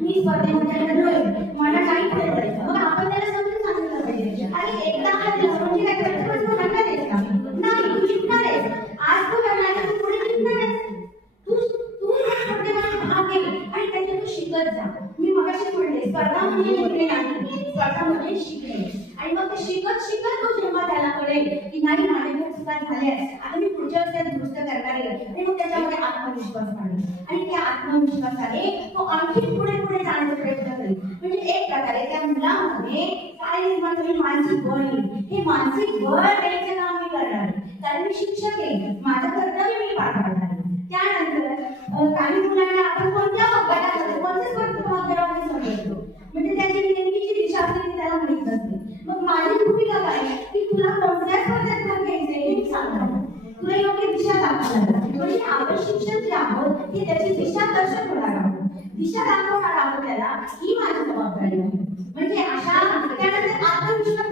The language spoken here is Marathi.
मी स्पर्धेमध्ये हरलोय, मला नाही करायचं, मग आपण त्याला समजून सांगितलं पाहिजे. आणि एकदा हरलं म्हणजे काय करायचं, तू हरणार आहेस का? नाही, तू जिंकणार आहेस. आज तू हरणार आहेस, तू पुढे जिंकणार आहेस. तू या स्पर्धेमध्ये भाग घे आणि त्याच्यातून शिकत जा. मी मगाशी म्हणले स्पर्धा म्हणजे जिंकणे नाही, स्पर्धा म्हणजे शिकणे. आणि मग ते शिकत शिकत तो जेव्हा त्याला कळेल की नाही माझ्या चुका झाल्या, आता मी पुढच्या वेळेस दुरुस्त करणार आहे, आणि मग त्याच्यामध्ये आत्मविश्वास वाढेल. आणि त्या आत्मविश्वासाने तो आणखी पुढे पुढे जाण्याचा प्रयत्न करेल. म्हणजे एक प्रकारे त्या मुलामध्ये काय निर्माण होईल, मानसिक बळ येईल. हे मानसिक बळ द्यायचं काम मी करणार आहे, कारण मी शिक्षक आहे, माझं कर्तव्य मी पार पाडणार आहे. त्यानंतर काही मुलांना आपण कोणत्या गटामध्ये कोणत्या गटामध्ये समजतो, म्हणजे त्याची नेमकीची दिशा असते त्याला माहित नसते. मग माझी भूमिका काय की तुला कोणत्या स्पर्धेत भाग घ्यायचे हे मी सांगणार, तुला योग्य दिशा दाखवणार. म्हणजे आपण शिक्षक जे आहोत की त्याची दिशा दर्शक होणार आहोत, दिशा दाखवणार आहोत त्याला, ही माझी जबाबदारी आहे. म्हणजे अशा त्यानंतर आत्मविश्वास